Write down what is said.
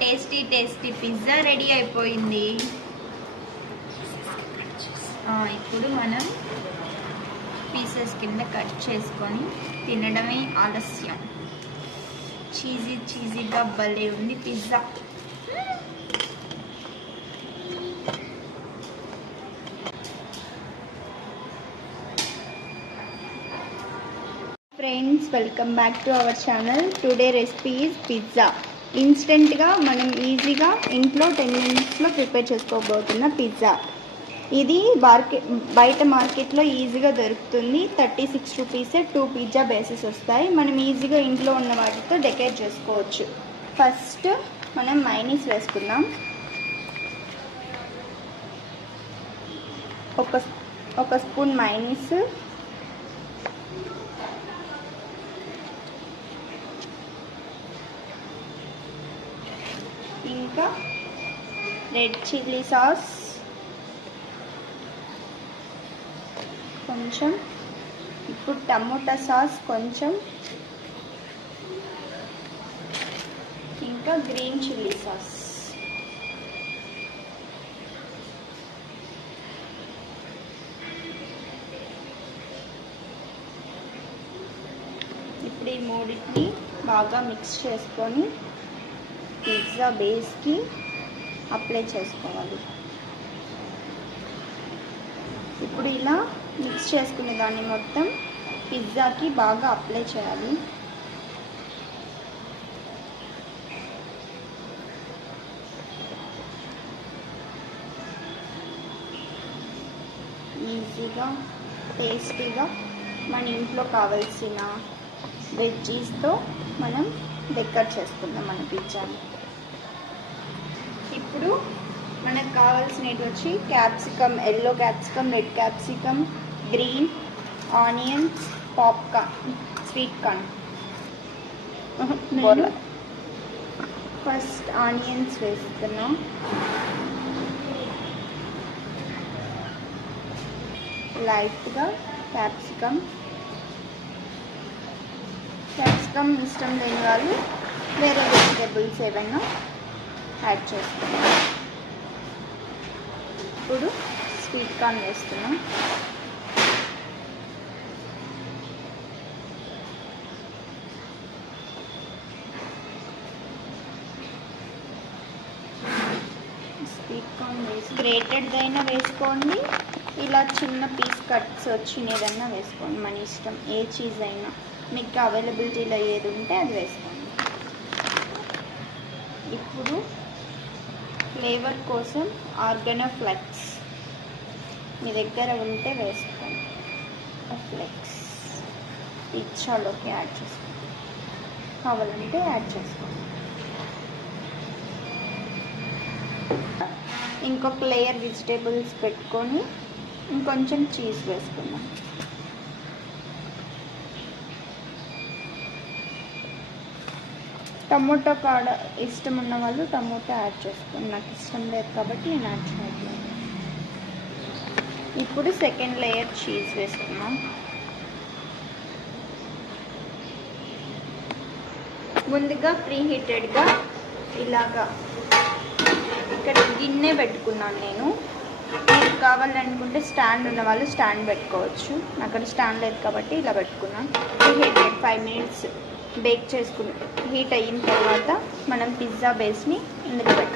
Tasty tasty pizza ready అయిపోయింది. ఇప్పుడు మనం పీసెస్ కింద కట్ చేసుకొని తినడమే ఆలస్యం. చీజీ చీజీగా భలే ఉంది pizza friends welcome back to our channel today recipe is pizza ఇన్స్టెంట్గా మనం ఈజీగా ఇంట్లో టెన్ మినిట్స్లో ప్రిపేర్ చేసుకోబోతున్న పిజ్జా. ఇది మార్కెట్ బయట మార్కెట్లో ఈజీగా దొరుకుతుంది. Thirty six rupees two pizza bases వస్తాయి. మనం ఈజీగా ఇంట్లో ఉన్న వాటితో డెకరేట్ చేసుకోవచ్చు. ఫస్ట్ మనం మైనీస్ వేసుకుందాం. ఒక ఒక స్పూన్ మైనీస్. ఇంకా రెడ్ చిల్లీ సాస్. కొంచెం ఇప్పుడు టమోటా సాస్ కొంచెం. ఇంకా గ్రీన్ చిల్లీ సాస్. ఇప్పుడు ఈ మూడింటిని బాగా మిక్స్ చేసుకొని పిజ్జా బేస్కి అప్లై చేసుకోవాలి. ఇప్పుడు ఇలా మిక్స్ చేసుకునే దాన్ని మొత్తం పిజ్జాకి బాగా అప్లై చేయాలి. ఈజీగా టేస్టీగా మన ఇంట్లో కావాల్సిన వెజ్జీస్తో మనం డెకర్ చేసుకుందాం మన పిజ్జాని. ఇప్పుడు మనకు కావాల్సినవి వచ్చి capsicum yellow capsicum red capsicum green onions popcorn sweet corn. First onions వేస్తున్నాం. లైట్గా క్యాప్సికమ్. క్యాప్సికమ్ ఇష్టం లేని వాళ్ళు వేరే వెజిటేబుల్స్ ఏవైనా యాడ్ చేసుకున్నాం ఇప్పుడు స్వీట్ కార్న్ వేస్తున్నాం. స్వీట్ కార్న్ వేసి గ్రేటెడ్ అయినా వేసుకోండి. ఇలా చిన్న పీస్ కట్స్ వచ్చినదన్నా వేసుకోండి. మన ఇష్టం ఏ చీజ్ అయినా. మీకు అవైలబిలిటీలో ఏది ఉంటే అది వేసుకోండి. ఇప్పుడు ఫ్లేవర్ కోసం ఆర్గనో ఫ్లెక్స్ మీ దగ్గర ఉంటే వేసుకోండి. ఫ్లెక్స్. పిచ్చాలోకి యాడ్ చేసుకోండి. కావాలంటే యాడ్ చేసుకోండి. ఇంకొక లేయర్ వెజిటేబుల్స్ పెట్టుకొని ఇంకొంచెం చీజ్ వేసుకుందాం. టమోటా కాడ ఇష్టం ఉన్న వాళ్ళు టమోటా యాడ్ చేసుకోండి. నాకు ఇష్టం లేదు కాబట్టి నేను యాడ్ చేయట్లేదు. ఇప్పుడు సెకండ్ లేయర్ చీజ్ వేసుకున్నాం ముందుగా ప్రీ హీటెడ్గా ఇలాగా ఇక్కడ గిన్నె పెట్టుకున్నాను నేను. మీకు కావాలనుకుంటే స్టాండ్ ఉన్న వాళ్ళు స్టాండ్ పెట్టుకోవచ్చు. అక్కడ స్టాండ్ లేదు కాబట్టి ఇలా పెట్టుకున్నాను. హీటెడ్ ఫైవ్ మినిట్స్ బేక్ చేసుకుని హీట్ అయిన తర్వాత మనం పిజ్జా బేస్ని ఇందులో పెట్టాలి